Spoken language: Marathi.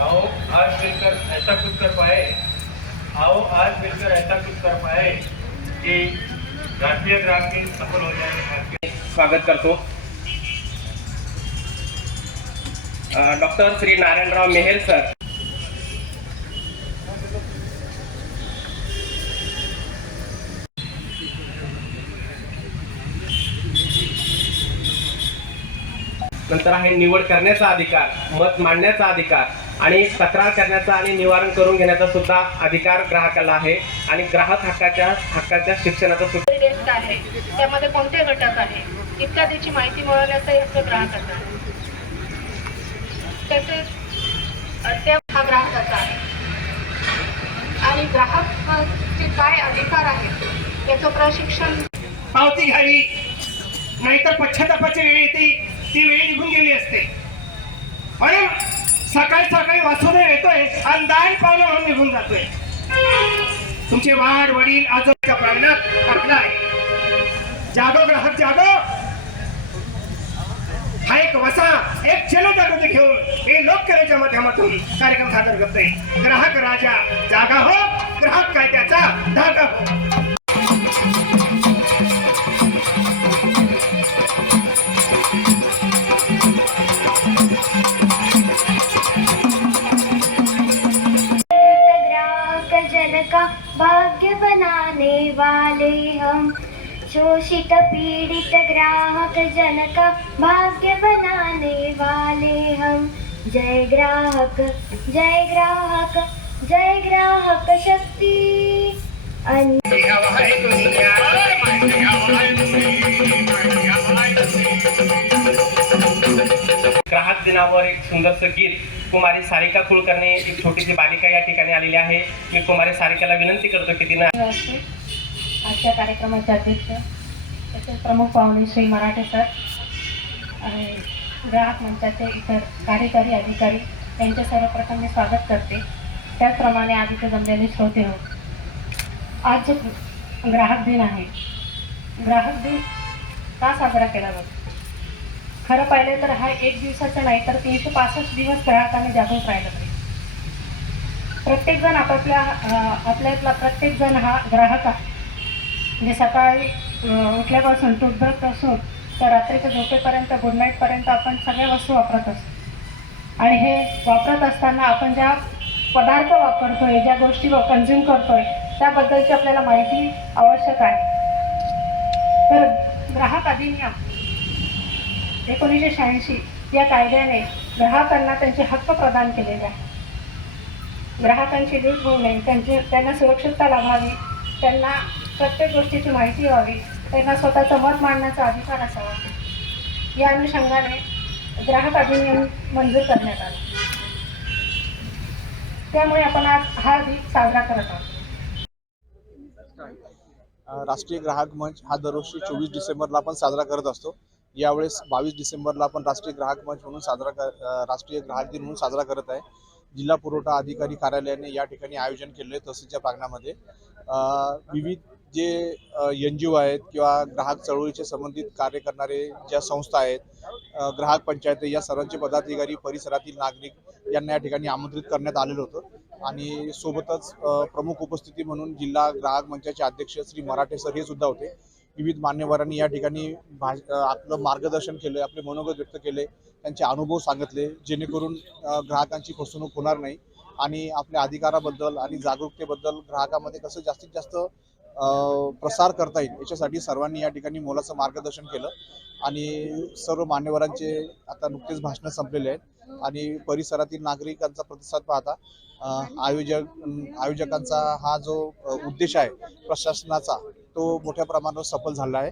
आओ आज मिलकर ऐसा कुछ कर पाए। आओ आज मिलकर ऐसा कुछ कर पाए कि राष्ट्रीय ग्रामीण सफल हो जाए। स्वागत करतो। डॉक्टर श्री नारायणराव मेहेर सर। नंतर आहे निवड करण्याचा अधिकार मत मांडण्याचा अधिकार. आणि तक्रार करण्याचा आणि निवारण करून घेण्याचा सुद्धा अधिकार ग्राहकाला आहे. आणि ग्राहक हक्काच्या हक्काच्या शिक्षणाचा सुद्धा आहे. त्यामध्ये कोणते घटक आहे. इत्यादीची माहिती मिळवण्याचा हक्क ग्राहकाचा आहे. तसेच अद्याप हा ग्राहकाचा आहे. आणि ग्राहकाचे काय अधिकार आहेत याचं प्रशिक्षण पावती घ्यावी. नाहीतर पश्चातापाची वेळ येते. ती वेळ निघून गेली असते. सकाळी सकाळी वासुदेव येतोय आणि दान पावलं म्हणून निघून जातोय. तुमचे वाढ वडील आजोबाच्या प्राणात आपला आहे जागो ग्राहक जागो. हा एक वसा एक जनजागृती घेऊन हे लोककलेच्या माध्यमातून कार्यक्रम सादर करतोय. ग्राहक राजा जागा हो. ग्राहक कायद्याचा धागा हो. का भाग्य बनाने वाले हम? शोषित पीड़ित ग्राहक जन का भाग्य बनाने वाले हम? जय ग्राहक जय ग्राहक जय ग्राहक शक्ति। अन्य नावावर एक सुंदरसं गीत कुमारी सारिका कुलकर्णी एक छोटीशी बालिका या ठिकाणी आलेली आहे. मी कुमारी सारिकाला विनंती करतो की तिनं असते आजच्या कार्यक्रमाचे अध्यक्ष तसेच प्रमुख पाहुणे श्री मराठे सर आणि ग्राहक मंचाचे इतर कार्यकारी अधिकारी यांचे सर्वप्रथम मी स्वागत करते. त्याचप्रमाणे आधीचे जमलेले श्रोते हो. आज ग्राहक दिन आहे ग्राहक दिन का साजरा केला जातो? खरं पाहिलं तर हा एक दिवसाचा नाही तर तीनशे पासष्ट दिवस ग्राहकाने जागरूक राहिलं पाहिजे प्रत्येकजण आपापल्या आपल्यातला प्रत्येकजण हा ग्राहक आहे. म्हणजे सकाळी उठल्यापासून टूथब्रश टूथब्रशपासून तर रात्रीच्या झोपेपर्यंत गुड नाईटपर्यंत आपण सगळ्या वस्तू वापरत असतो. आणि हे वापरत असताना आपण ज्या पदार्थ वापरतोय ज्या गोष्टी कन्झ्युम करतोय त्याबद्दलची आपल्याला माहिती आवश्यक आहे. तर ग्राहक अधिनियम एकोणीसशे शहाऐंशी या कायद्याने ग्राहकांना त्यांचे हक्क प्रदान केलेले आहे ग्राहकांची लूट होऊ नये त्यांची त्यांना सुरक्षितता लाभावी त्यांना प्रत्येक गोष्टीची माहिती व्हावी त्यांना स्वतःचं मत मांडण्याचा अधिकार असावा. या अनुषंगाने ग्राहक अधिनियम मंजूर करण्यात आला. त्यामुळे आपण आज हा दिन साजरा करत आहोत. राष्ट्रीय ग्राहक मंच हा दरवर्षी चोवीस डिसेंबरला आपण साजरा करत असतो. यावेळेस बावीस डिसेंबरला आपण राष्ट्रीय ग्राहक मंच म्हणून साजरा कर राष्ट्रीय ग्राहक दिन म्हणून साजरा करत आहे. जिल्हा पुरवठा अधिकारी कार्यालयाने या ठिकाणी आयोजन केले आहे तहसीलच्या प्रांगणामध्ये. विविध जे एन जी ओ आहेत किंवा ग्राहक चळवळीचे संबंधित कार्य करणारे ज्या संस्था आहेत ग्राहक पंचायत या सर्वांचे पदाधिकारी परिसरातील नागरिक यांना या ठिकाणी आमंत्रित करण्यात आलेलं होतं. आणि सोबतच प्रमुख उपस्थिती म्हणून जिल्हा ग्राहक मंचाचे अध्यक्ष श्री मराठे सर हे सुद्धा होते. विविध मान्यवरांनी या ठिकाणी भाष आपलं मार्गदर्शन केलं आपले मनोगत व्यक्त केले त्यांचे अनुभव सांगितले जेणेकरून ग्राहकांची फसवणूक होणार नाही. आणि आपल्या अधिकाराबद्दल आणि जागरूकतेबद्दल ग्राहकामध्ये कसं जास्तीत जास्त प्रसार करता येईल याच्यासाठी सर्वांनी या ठिकाणी मोलाचं मार्गदर्शन केलं. आणि सर्व मान्यवरांचे आता नुकतेच भाषणं संपलेले आहेत. आणि परिसरातील नागरिकांचा प्रतिसाद पाहता आयोजक आयोजकांचा हा जो उद्देश आहे प्रशासनाचा तो मोठ्या प्रमाणावर सफल झाला आहे.